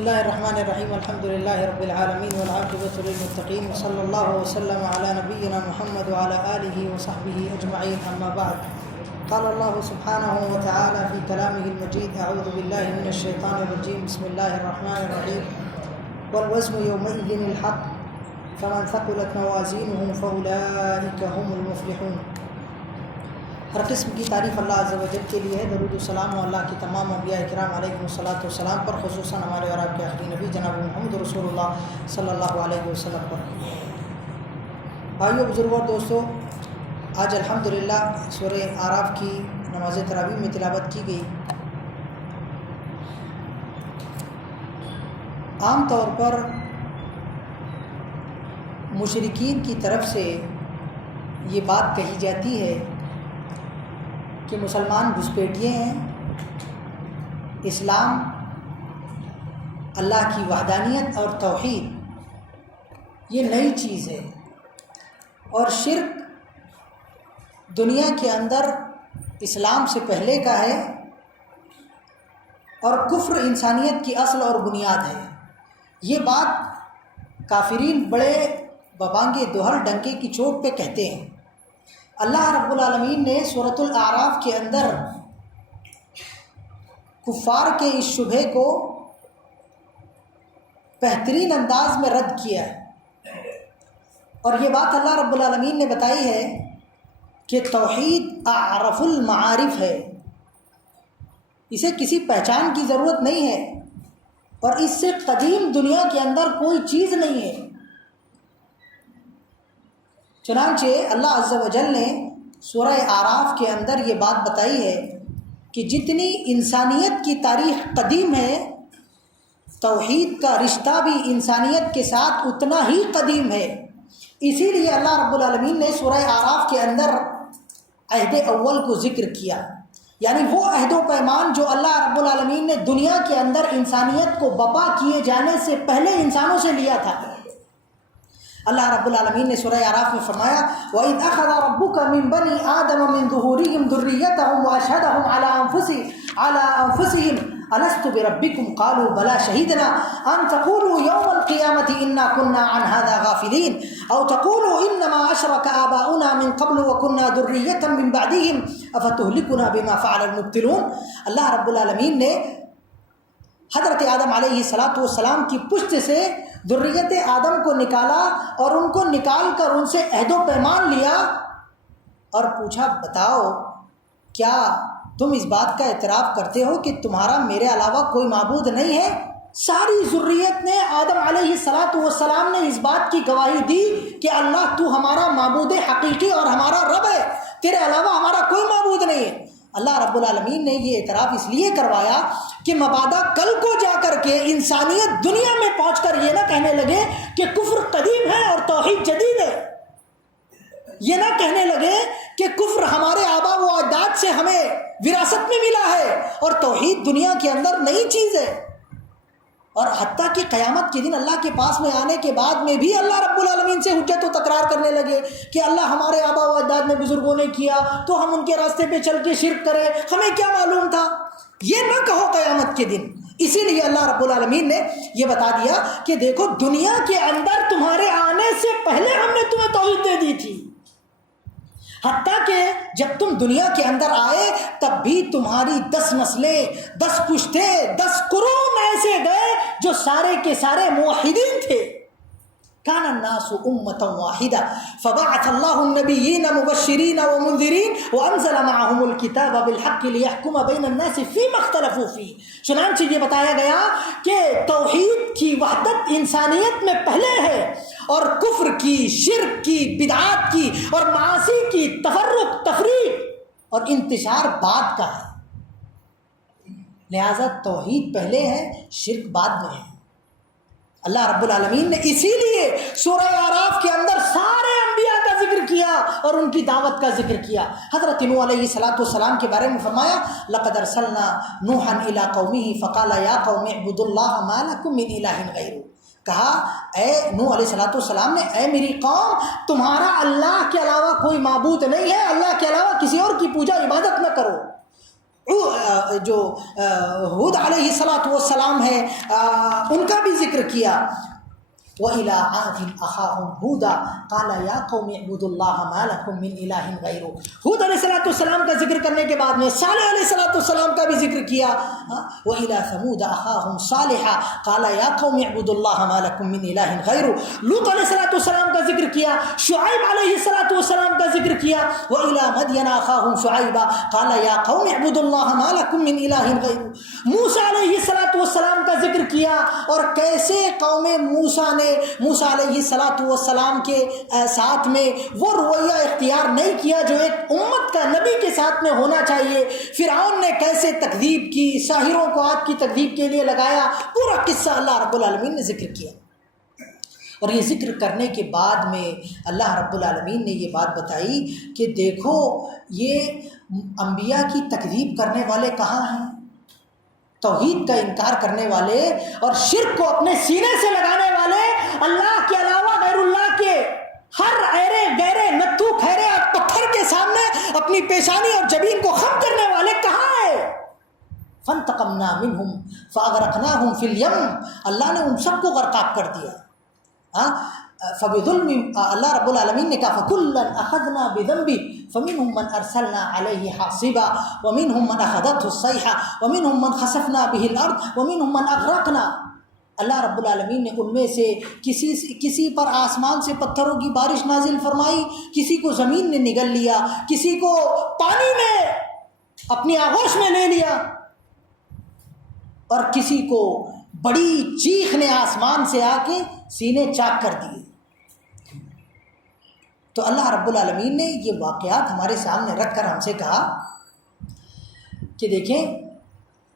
اللہ الرحمن الرحیم الحمد للہ رب العالمین والعاقبۃ للمتقین وصلی اللہ وسلم علی نبینا محمد وعلی آلہ وصحبہ اجمعین اما بعد قال اللہ سبحانہ وتعالی فی کلامہ المجید اعوذ باللہ من الشیطان الرجیم بسم اللہ الرحمن الرحیم والوزن یومئذ الحق فمن ثقلت موازینہ فاولئک هم المفلحون۔ ہر قسم کی تعریف اللہ عز و جل کے لیے ہے۔ درود و سلام و اللہ کی تمام انبیاء کرام علیہم الصلاۃ والسلام پر، خصوصاً ہمارے اور آپ کے آخری نبی جناب محمد رسول اللہ صلی اللہ علیہ وسلم پر۔ بھائیو، بزرگوں اور دوستو، آج الحمدللہ سورہ اعراف کی نماز تراویح میں تلاوت کی گئی۔ عام طور پر مشرکین کی طرف سے یہ بات کہی جاتی ہے کہ مسلمان گھسپیٹیے ہیں، اسلام اللہ کی وحدانیت اور توحید یہ نئی چیز ہے، اور شرک دنیا کے اندر اسلام سے پہلے کا ہے، اور کفر انسانیت کی اصل اور بنیاد ہے۔ یہ بات کافرین بڑے ببانگے دوہر ڈنکے کی چوٹ پہ کہتے ہیں۔ اللہ رب العالمین نے سورۃ الاعراف کے اندر کفار کے اس شبہے کو بہترین انداز میں رد کیا ہے، اور یہ بات اللہ رب العالمین نے بتائی ہے کہ توحید اعرف المعارف ہے، اسے کسی پہچان کی ضرورت نہیں ہے، اور اس سے قدیم دنیا کے اندر کوئی چیز نہیں ہے۔ چنانچہ اللہ عز و جل نے سورہ اعراف کے اندر یہ بات بتائی ہے کہ جتنی انسانیت کی تاریخ قدیم ہے، توحید کا رشتہ بھی انسانیت کے ساتھ اتنا ہی قدیم ہے۔ اسی لیے اللہ رب العالمین نے سورہ اعراف کے اندر عہد اول کو ذکر کیا، یعنی وہ عہد و پیمان جو اللہ رب العالمین نے دنیا کے اندر انسانیت کو بپا کیے جانے سے پہلے انسانوں سے لیا تھا۔ اللہ رب العالمین نے سورہ اعراف میں فرمایا وَإِذْ أَخَذَ رَبُّكَ مِن بَنِي آدَمَ مِن ظُهُورِهِمْ ذُرِّيَّتَهُمْ وَأَشْهَدَهُمْ عَلَى أَنفُسِهِمْ أَلَسْتُ بِرَبِّكُمْ قَالُوا بَلَى شَهِدْنَا أَن تَقُولُوا يَوْمَ الْقِيَامَةِ إِنَّا كُنَّا عَنْ هَذَا غَافِلِينَ أَوْ تَقُولُوا إِنَّمَا أَشْرَكَ آبَاؤُنَا مِن قَبْلُ وَكُنَّا ذُرِّيَّةً مِن بَعْدِهِمْ أَفَتُهْلِكُنَا بِمَا فَعَلَ الْمُبْطِلُونَ۔ اللہ رب العالمین نے حضرت آدم علیہ السلام کی پشت سے ذریت آدم کو نکالا، اور ان کو نکال کر ان سے عہد و پیمان لیا اور پوچھا بتاؤ کیا تم اس بات کا اعتراف کرتے ہو کہ تمہارا میرے علاوہ کوئی معبود نہیں ہے؟ ساری ذریت نے آدم علیہ السلام نے اس بات کی گواہی دی کہ اللہ تو ہمارا معبود حقیقی اور ہمارا رب ہے، تیرے علاوہ ہمارا کوئی معبود نہیں ہے۔ اللہ رب العالمین نے یہ اعتراف اس لیے کروایا کہ مبادا کل کو جا کر کے انسانیت دنیا میں پہنچ کر یہ نہ کہنے لگے کہ کفر قدیم ہے اور توحید جدید ہے، یہ نہ کہنے لگے کہ کفر ہمارے آبا و اجداد سے ہمیں وراثت میں ملا ہے اور توحید دنیا کے اندر نئی چیز ہے۔ اور حتیٰ کہ قیامت کے دن اللہ کے پاس میں آنے کے بعد میں بھی اللہ رب العالمین سے حجت و تکرار کرنے لگے کہ اللہ ہمارے آبا و اجداد نے بزرگوں نے کیا تو ہم ان کے راستے پہ چل کے شرک کریں، ہمیں کیا معلوم تھا؟ یہ نہ کہو قیامت کے دن۔ اسی لیے اللہ رب العالمین نے یہ بتا دیا کہ دیکھو دنیا کے اندر تمہارے آنے سے پہلے ہم نے تمہیں توحید دے دی تھی، حتیٰ کہ جب تم دنیا کے اندر آئے تب بھی تمہاری 10 نسلیں، 10 پشتیں، 10 قرون ایسے گئے جو سارے کے سارے موحدین تھے۔ کان الناس امۃ واحدہ فبعث اللہ النبیین مبشرین ومنذرین وانزل معهم الکتاب بالحق لیحکم بین الناس فیما اختلفوا فیہ۔ چنانچہ یہ بتایا گیا کہ توحید کی وحدت انسانیت میں پہلے ہے، اور کفر کی، شرک کی، بدعات کی اور معاصی کی تفرق، تفریق اور انتشار بعد کا ہے۔ لہذا توحید پہلے ہے، شرک بعد میں ہے۔ اللہ رب العالمین نے اسی لیے سورہ اعراف کے اندر سارے انبیاء کا ذکر کیا اور ان کی دعوت کا ذکر کیا۔ حضرت نوح علیہ السلام کے بارے میں فرمایا لقد ارسلنا نوحا الی قومہ فقال یا قوم اعبدوا اللہ ما لکم من الہ غیرہ۔ کہا اے نوح علیہ السلام نے، اے میری قوم، تمہارا اللہ کے علاوہ کوئی معبود نہیں ہے، اللہ کے علاوہ کسی اور کی پوجا عبادت نہ کرو۔ جو ہود علیہ الصلاۃ والسلام ہے ان کا بھی ذکر کیا. وَإِلَىٰ عَادٍ أَخَاهُمْ هُودًا قَالَ يَا قَوْمِ اعْبُدُوا اللَّهَ مَا لَكُم مِّنْ إِلَٰهٍ غَيْرُهُ. ہود علیہ السلام کا ذکر کرنے کے بعد میں صالح علیہ السلام کا بھی ذکر کیا. وَإِلَىٰ ثَمُودَ أَخَاهُمْ صَالِحًا قَالَ يَا قَوْمِ اعْبُدُوا اللَّهَ مَا لَكُم مِّنْ إِلَٰهٍ غَيْرُهُ. لوط علیہ السلام کا ذکر کیا. شعیب علیہ السلام کا ذکر کیا. وَإِلَىٰ مَدْيَنَ أَخَاهُمْ شُعَيْبًا قَالَ يَا قَوْمِ اعْبُدُوا اللَّهَ مَا لَكُم مِّنْ إِلَٰهٍ غَيْرُهُ. موسیٰ علیہ السلام کا ذکر کیا اور کیسے قوم موسیٰ نے موسیٰ علیہ السلام کے ساتھ میں وہ رویہ اختیار نہیں کیا جو ایک امت کا نبی کے ساتھ میں ہونا چاہیے. فرعون نے کیسے تکذیب کی، ساحروں کو آگ کی تکذیب کے لیے لگایا، پورا قصہ اللہ رب العالمین نے ذکر کیا. اور یہ ذکر کرنے کے بعد میں اللہ رب العالمین نے یہ بات بتائی کہ دیکھو یہ انبیاء کی تکذیب کرنے والے کہاں ہیں، توحید کا انکار کرنے والے اور شرک کو اپنے سینے سے لگانے والے، اللہ کے علاوہ غیر اللہ کے ہر ایرے گہرے نتھو کھیرے اور پتھر کے سامنے اپنی پیشانی اور جبین کو خم کرنے والے کہاں ہیں. فانتقمنا منہم فاغرقناہم فی الیم. اللہ نے ان سب کو غرقاب کر دیا. فبظلم اللہ رب العالمین نے کہا فَكُلًّا أَخَذْنَا بِذَنْبِهِ فَمِنْهُمْ مَنْ أَرْسَلْنَا عَلَيْهِ حَاصِبًا وَمِنْهُمْ مَنْ أَخَذَتْهُ الصَّيْحَةُ وَمِنْهُمْ مَنْ خَسَفْنَا بِهِ الْأَرْضَ وَمِنْهُمْ مَنْ أَغْرَقْنَا. اللہ رب العالمین نے ان میں سے کسی پر آسمان سے پتھروں کی بارش نازل فرمائی، کسی کو زمین نے نگل لیا، کسی کو پانی میں اپنی آغوش میں لے لیا، اور کسی کو بڑی چیخ نے آسمان سے آ کے سینے چاک کر دیے. تو اللہ رب العالمین نے یہ واقعات ہمارے سامنے رکھ کر ہم سے کہا کہ دیکھیں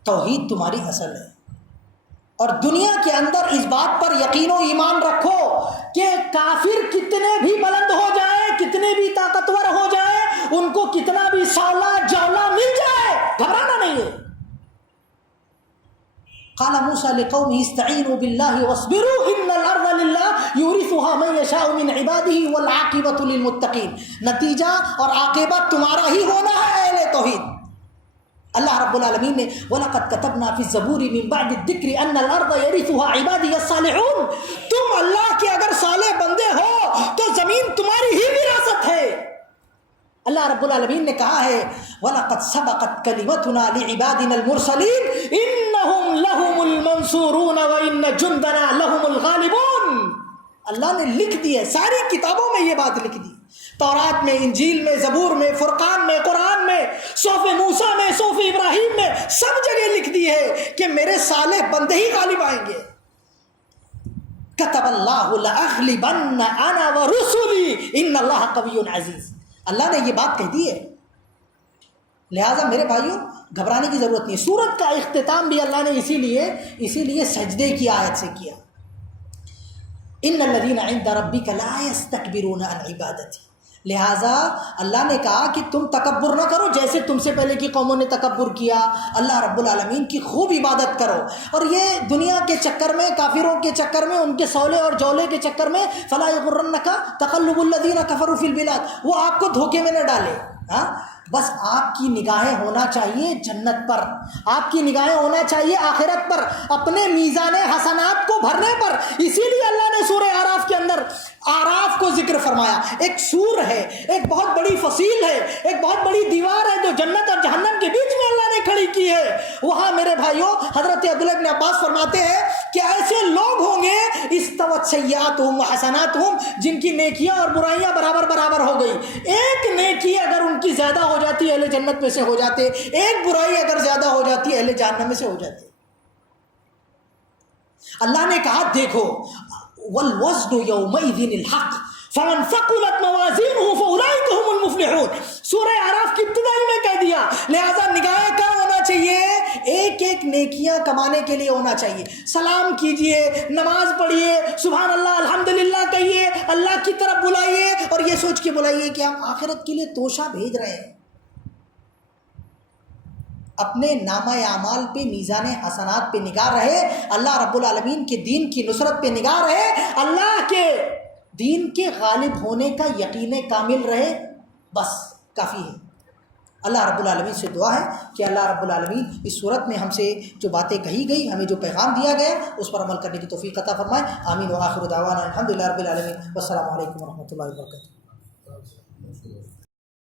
توحید تمہاری اصل ہے، اور دنیا کے اندر اس بات پر یقین و ایمان رکھو کہ کافر کتنے بھی بلند ہو جائیں، کتنے بھی طاقتور ہو جائیں، ان کو کتنا بھی سولا جولا مل جائے، گھبرانا نہیں ہے. قال موسیٰ لقومه استعینوا باللہ واصبروا ان الارض للہ یورثها من یشاء من عبادہ والعاقبۃ للمتقین. نتیجہ اور عاقبت تمہارا ہی ہونا ہے اہل توحید. اللہ رب العالمین نے وَلَقَدْ كَتَبْنَا فِي الزَّبُورِ مِن بَعْدِ الذِّكْرِ أَنَّ الْأَرْضَ يَرِثُهَا عِبَادِيَ الصَّالِحُونَ. تم اللہ کے اگر صالح بندے ہو تو زمین تمہاری ہی وراثت ہے. اللہ رب العالمین نے کہا ہے وَلَقَدْ سَبَقَتْ كَلِمَتُنَا لِعِبَادِنَا الْمُرْسَلِينَ إِنَّهُمْ لَهُمُ الْمَنْصُورُونَ وَإِنَّ جُنْدَنَا لَهُمُ الْغَالِبُونَ. اللہ نے لکھ دی ہے، ساری کتابوں میں یہ بات لکھ دی، تورات میں، انجیل میں، زبور میں، فرقان میں، قرآن میں، صحف موسیٰ میں، صحف ابراہیم میں، سب جگہ لکھ دی ہے کہ میرے صالح بندے ہی غالب آئیں گے. كَتَبَ اللَّهُ لَأَغْلِبَنَّ أَنَا وَرُسُلِي إِنَّ اللَّهَ قَوِيٌّ عَزِيزٌ. اللہ نے یہ بات کہہ دی ہے، لہٰذا میرے بھائیوں گھبرانے کی ضرورت نہیں. سورت کا اختتام بھی اللہ نے اسی لیے سجدے کی آیت سے کیا. ان الذین عند ربک لا یستکبرون عن عبادتی. لہٰذا اللہ نے کہا کہ تم تکبر نہ کرو جیسے تم سے پہلے کی قوموں نے تکبر کیا. اللہ رب العالمین کی خوب عبادت کرو. اور یہ دنیا کے چکر میں، کافروں کے چکر میں، ان کے سولے اور جولے کے چکر میں فلا یغرنک تقلب الذین کفروا فی البلاد، وہ آپ کو دھوکے میں نہ ڈالے. بس آپ کی نگاہیں ہونا چاہیے جنت پر، آپ کی نگاہیں ہونا چاہیے آخرت پر، اپنے میزان حسنات کو بھرنے پر. اسی لیے اللہ نے سورہ اعراف کے اندر اعراف کو ذکر فرمایا. ایک سور ہے، ایک بہت بڑی فصیل ہے، ایک بہت بڑی دیوار ہے جو جنت اور جہنم کے بیچ میں اللہ نے کھڑی کی ہے. وہاں میرے بھائیوں حضرت عبداللہ بن عباس فرماتے ہیں کہ ایسے لوگ ہوں گے استوت سیئاتہم وحسناتہم، جن کی نیکیاں اور برائیاں برابر ہو گئی. ایک نیکی اگر ان کی زیادہ ہو جاتی اہل جنت میں سے ہو جاتے، ایک برائی اگر زیادہ ہو جاتی اہل جہنم میں سے ہو جاتے. اللہ نے کہا دیکھو والوزن یومئذ الحق فمن ثقلت موازینہ فاولئک هم المفلحون. سورہ اعراف کی ابتدائی میں کہہ دیا. لہذا نگاہیں کہاں ہونا چاہیے؟ ایک ایک نیکیاں کمانے کے لیے ہونا چاہیے. سلام کیجئے، نماز پڑھیے، سبحان اللہ الحمدللہ کہیے، اللہ کی طرف بلائیے، اور یہ سوچ کے بلائیے کہ ہم آخرت کے لیے توشہ بھیج رہے ہیں. اپنے نامہ اعمال پہ، میزان حسنات پہ نگاہ رہے، اللہ رب العالمین کے دین کی نصرت پہ نگاہ رہے، اللہ کے دین کے غالب ہونے کا یقین کامل رہے، بس کافی ہے. اللہ رب العالمین سے دعا ہے کہ اللہ رب العالمین اس صورت میں ہم سے جو باتیں کہی گئی، ہمیں جو پیغام دیا گیا اس پر عمل کرنے کی توفیق عطا فرمائے۔ آمین و آخر دعوانا الحمدللہ رب العالمین، والسلام علیکم ورحمۃ اللہ وبرکاتہ۔